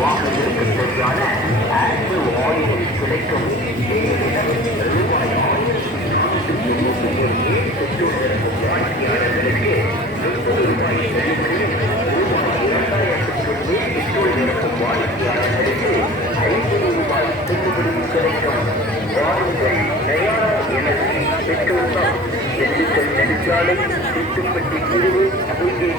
வாக்குகளுக்கு தேவையான apple oil கிடைக்கும் ரூபாய் வாடிக்கையாளர்களுக்கு முப்பது ரூபாய் தள்ளுபடி ரூபாய் இரண்டாயிரத்துக்கு மேல் பெட்ரோல் நிரப்பும் வாடிக்கையாளர்களுக்கு ஐம்பது ரூபாய் தள்ளுபடி கிடைக்கும் வாருங்கள் தயாரா எனது பெட்ரோல் பம்ப் திண்டுக்கல் நெடுஞ்சாலை திட்டுப்பட்டி பிரிவு பூஜை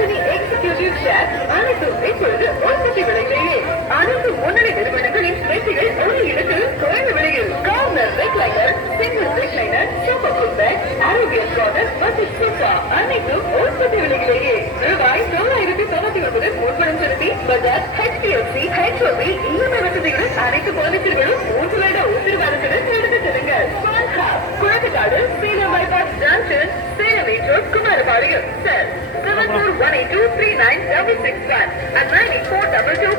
மற்றும் எக்ஸிகியூட்டிவ் ஷேர் அனைத்து இப்பொழுது உற்பத்தி விலையிலேயே அனைத்து முன்னணி நிறுவனங்களின் வெற்றிகள் ஒரு இடத்தில் குறைந்த விலையில். Corner recliner single recliner super foot pack ஆரோக்கிய ப்ராடக்ட் மற்றும் சுக்கா அனைத்தும் உற்பத்தி விலையிலேயே. ரூபாய் தொள்ளாயிரத்தி தொண்ணூத்தி ஒன்பது முன்பணம் செலுத்தி பஜாஜ் ஹெச்டிஎஃப்சி ஹெச்ஓபி இஎம்ஐ வசதிகள் அனைத்து பர்னிச்சர்களும் மூன்று வருட உத்தரவாதத்துடன் எடுத்துச் செல்லுங்கள். குழந்தைக்காடு Salem bypass junction Salem metro Kumarapalayam double six one and ninety four double two.